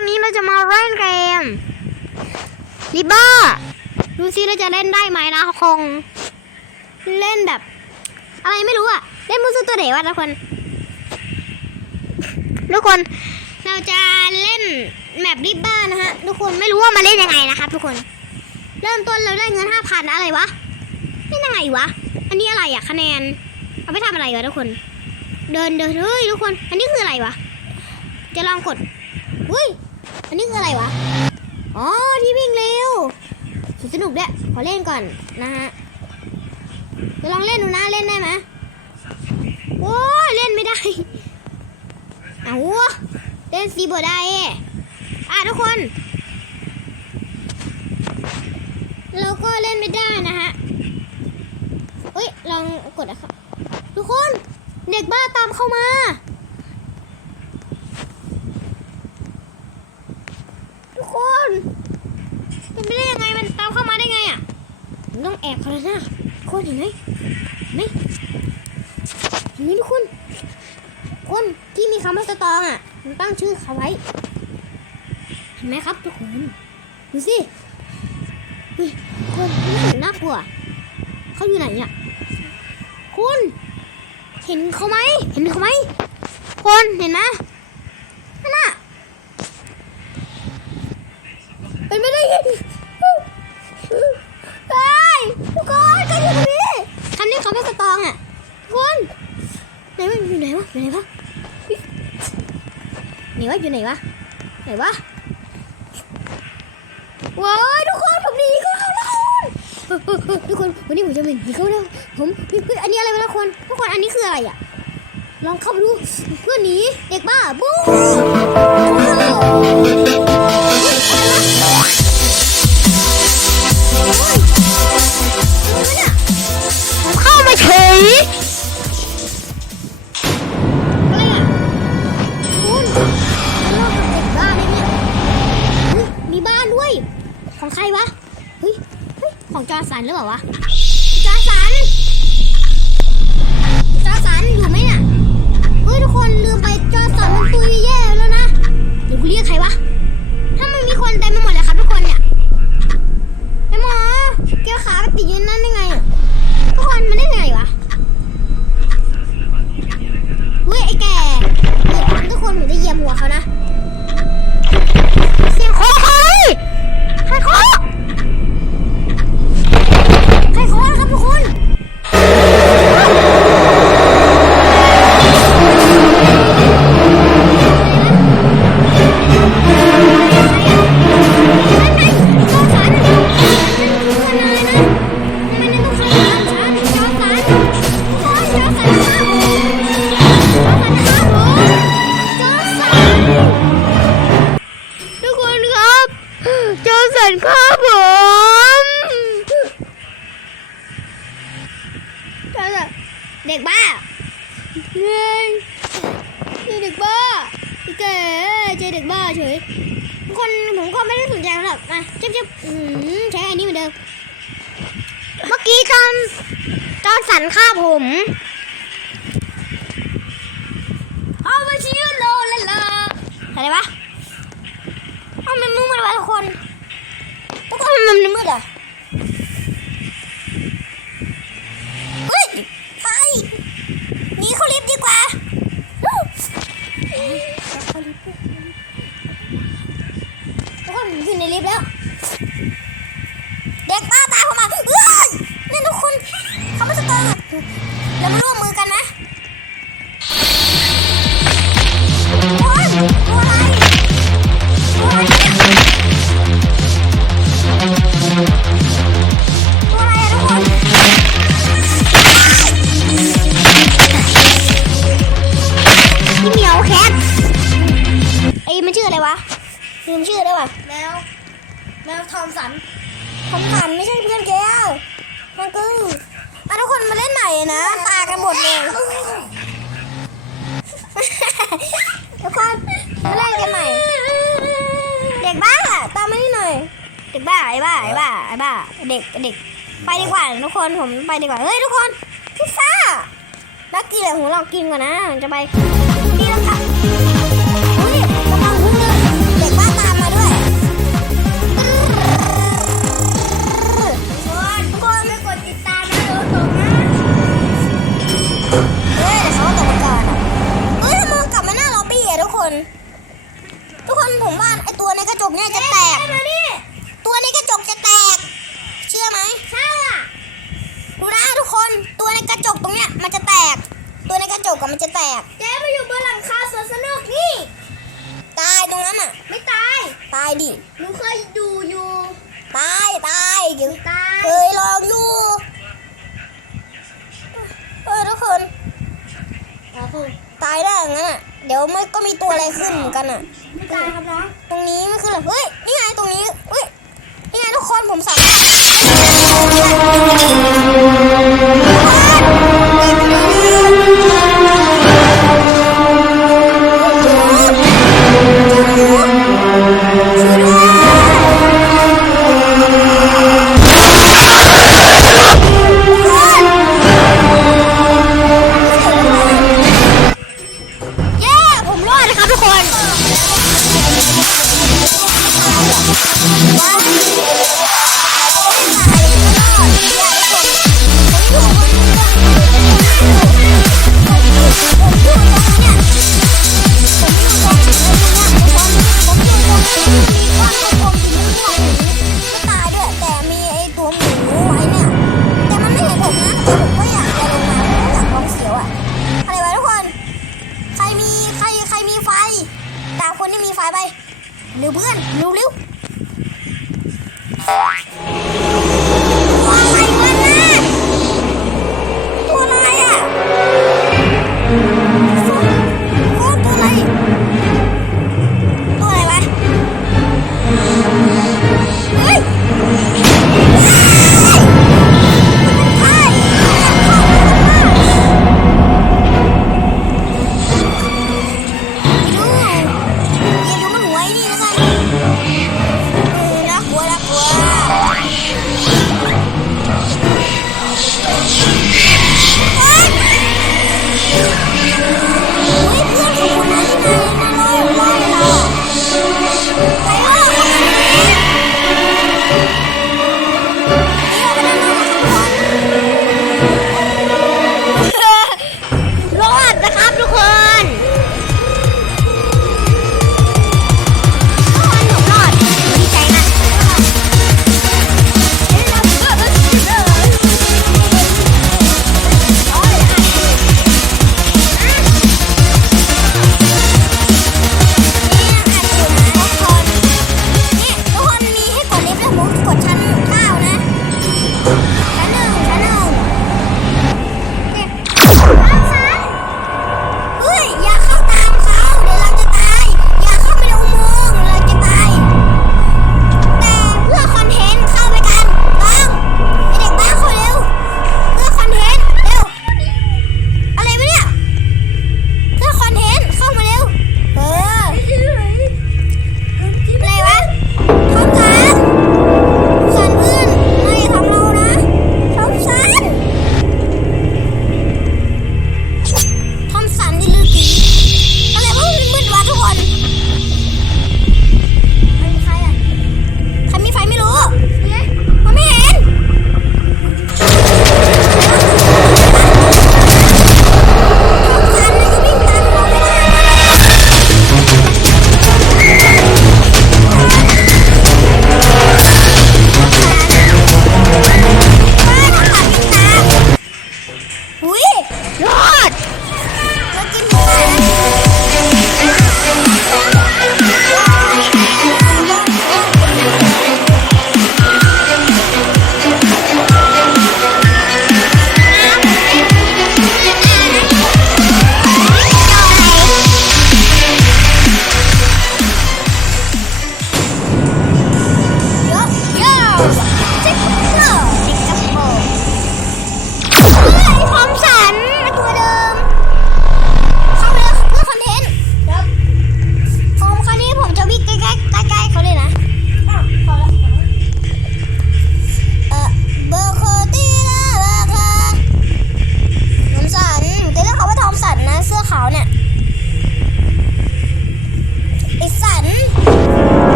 วันนี้เราจะมาเล่นเกมลิบ้าดูซิเราจะเล่นได้ไหมนะคง เล่นแบบ อะไรไม่รู้อะเล่นมือซื้อตัวเด๋วะทุกคน ทุกคนเราจะเล่นแมปริบบ้านะฮะทุกคนไม่รู้ว่ามาเล่นยังไงนะครับทุกคน เริ่มต้นเราได้เงินห้าพันอะไรวะเล่นยังไงวะ อันนี้อะไรอะคะแนน เอาไปทำอะไรวะทุกคน เดินเดินเฮ้ยทุกคน อันนี้คืออะไรวะจะลองกดอุ้ย อันนี้คืออะไรวะ อ๋อ ที่วิ่งเร็วสนุกด้วยขอเล่นก่อนนะฮะจะลองเล่นดูนะ เล่นได้ไหมโอ้ยเล่นไม่ได้ เอาเล่นซีบอได้อะทุกคน เราก็เล่นไม่ได้นะฮะเฮ้ย ลองกดอะครับ ทุกคน เด็กบ้าตามเข้ามา ทุกคนเป็นไปได้ยังไงมันตามเข้ามาได้ไงอะ ผมต้องแอบเขาแล้วนะทุกคนเห็นไหมเห็นไหมเห็นไหมทุกคน คนที่มีคำว่าสตองอะผมตั้งชื่อเขาไว้ เห็นไหมครับทุกคนดูสิเฮ้ยคนรู้สึกน่ากลัวเขาอยู่ไหนอะคุณเห็นเขาไหมเห็นเขาไหมคนเห็นนะนั่นน่ะเป็นไม่ได้ยัง เขาเป็นสตองอะทุกคนไหนวะอยู่ไหนวะอยู่ไหนวะไหนวะอยู่ไหนวะไหนวะว้ายทุกคนผมหนีเขาแล้วทุกคนวันนี้ผมจะหนีเขาแล้วผมเฮ้ยเฮ้ยอันนี้อะไรวะทุกคนทุกคนอันนี้คืออะไรอะลองเข้าไปดูเพื่อนหนีเด็กบ้าบู๊ นี่ยเฮ้ยมีบ้านด้วย ของใครวะ เฮ้ยเฮ้ยของจอร์สันหรือเปล่าวะ จอร์สัน จอร์สันอยู่ไหมเนี่ยเฮ้ยทุกคนลืมไปจอร์สันมันตุยแย่แล้วนะ เดี๋ยวกูเรียกใครวะ ถ้ามันมีคนเต็มไปหมดเลยครับทุกคนเนี่ยไอหมอแกขาไปติดอยู่ในนั่นได้ไง คนหนูจะเหยียบหัวเขานะ เสียงโค้ยใครโค้ใเฮ้ยเจอเด็กบ้าเก๋เจอเด็กบ้าเฉยคนผมก็ไม่ได้สนใจหรอกมาจิ๊บจิ๊บใช้อันนี้เหมือนเดิม เมื่อกี้จอนจอนสันฆ่าผมเอามาชี้โลละละอะไรวะเอามันมืดมาทุกคนทุกคนมันมืดอะเฮ้ยไปหนีเขาลิฟต์ดีกว่าทุกคน อยู่ในลิฟต์แล้ว เด็กบ้าตายเข้ามาเฮ้ยนี่ทุกคนเขาไม่สตอร์แล้วมาร่วมมือกันนะ ทอมสันไม่ใช่เพื่อนแก้วมันคือะทุกคนมาเล่นใหม่นะตากันหมดเลยทุกคนมาเล่นกันใหม่ เด็กบ้าตามมานี่หน่อย เด็กบ้าไอ้บ้าไอ้บ้าไอ้บ้า เด็กเด็กไปดีกว่าทุกคนผมไปดีกว่าเฮ้ยทุกคนพิซซ่าแล้วกินอะไรผมลองกินก่อนนะจะไปนี่แล้วค่ะ ก็มีตัวอะไรขึ้นเหมือนกันอะตรงนี้องตรงนี้มันคืออะไรเฮ้ย นี่ไงตรงนี้เฮ้ย นี่ไงทุกคนผมสามา one, two, three.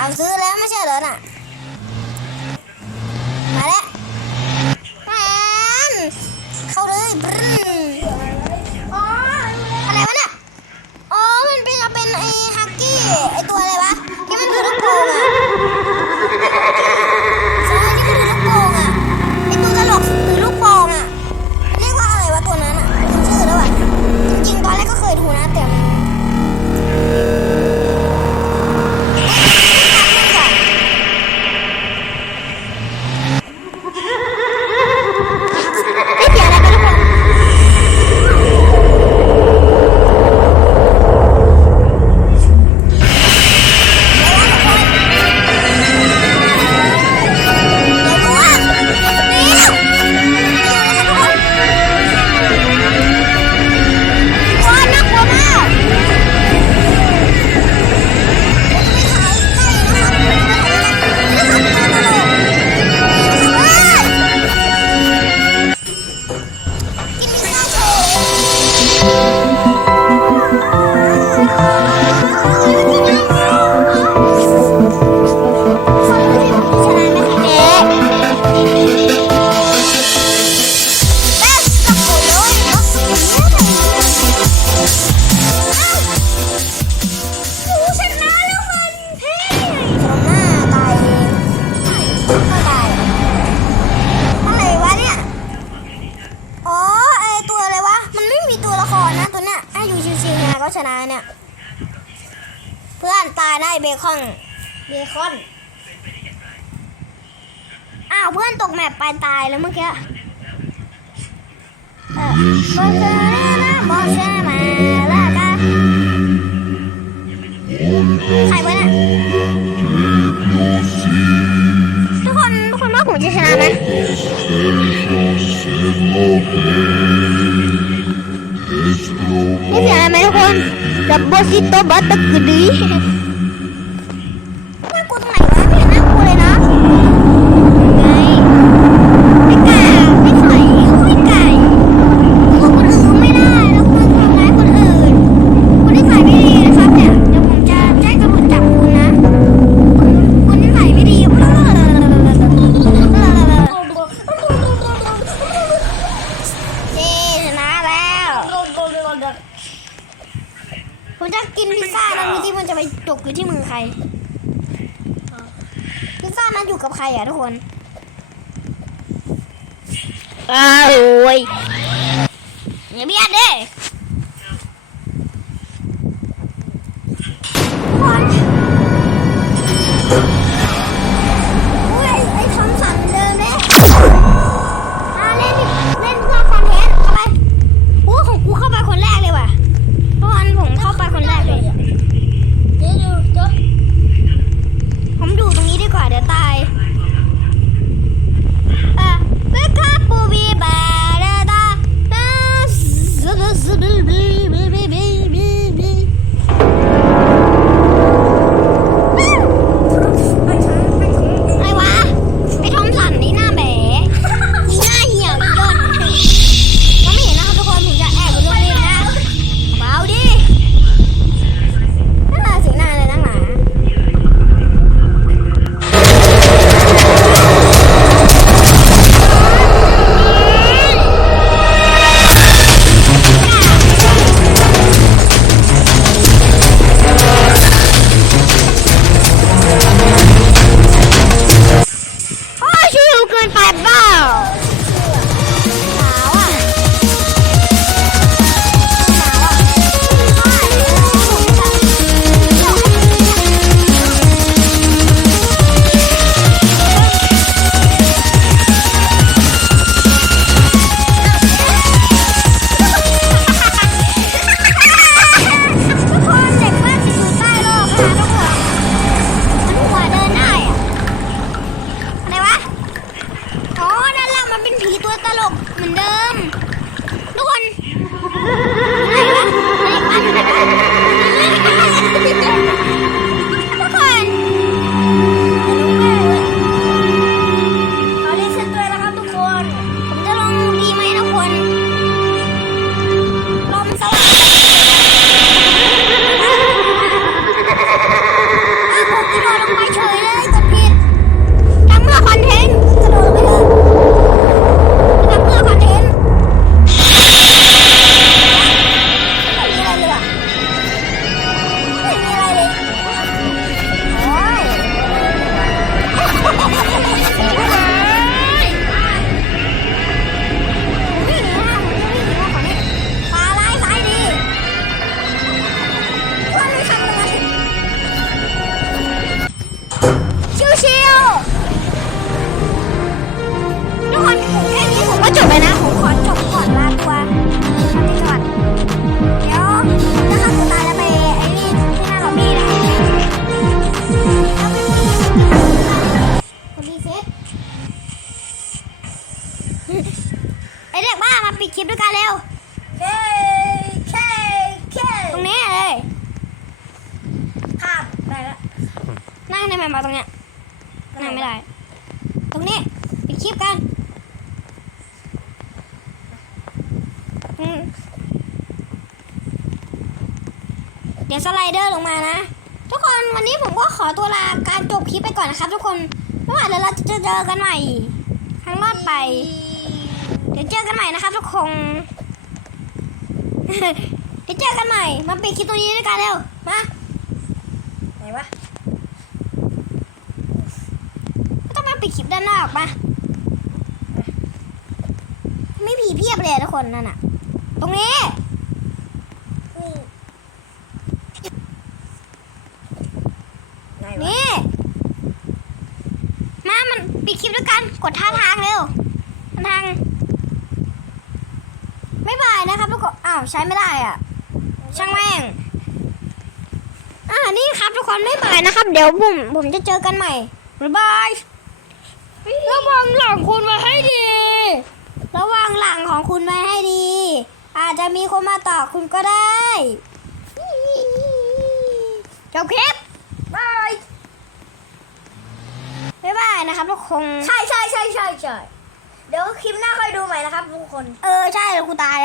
好吃 giữ lấy? ชนะเนี่ย เพื่อนตายได้เบคอน เบคอน อ้าวเพื่อนตกแมปไปตายแล้วเมื่อกี้เออบอสเซมาบอสเซมาแล้วกัใครเนี่ทุกคนทุกคนว่าผมจะชนะไหม Ini si Amel kok Dapur si Tobat tak gede อ้วยอย่าเบียดเด้ Amanda. สไลเดอร์ลงมานะ ทุกคนวันนี้ผมก็ขอตัวลาการจบคลิปไปก่อนนะครับ ทุกคนเมื่อวานเดี๋ยวเราจะเจอกันใหม่ครั้งรอดไป เดี๋ยวเจอกันใหม่นะครับ ทุกคนเดี๋ยวเจอกันใหม่มาปิดคลิปตรงนี้ด้วยกันเร็วมาไหนวะต้องมาปิดคลิปด้านนอกมาไม่ผีเพียบเลยทุกคนนั่นน่ะตรงนี้ไหนวะ นี่ มา มันปิดคลิปด้วย กดท่าทางเร็วท่าทางไม่บายนะครับทุกคนอ้าวใช้ไม่ได้อะ ช่างแม่งอ่านี่ครับทุกคนไม่บายนะครับ เดี๋ยวผมผมจะเจอกันใหม่บ๊ายบายระวังหลังคุณไว้ให้ดี ระวังหลังของคุณไว้ให้ดี อาจจะมีคนมาต่อคุณก็ได้จบคลิป บาย บ๊ายบายนะครับทุกคน ใช่ใช่ใช่ใช่ใช่เดี๋ยวคลิปหน้าค่อยดูใหม่นะครับทุกคน เออ ใช่แล้วกูตายแล้ว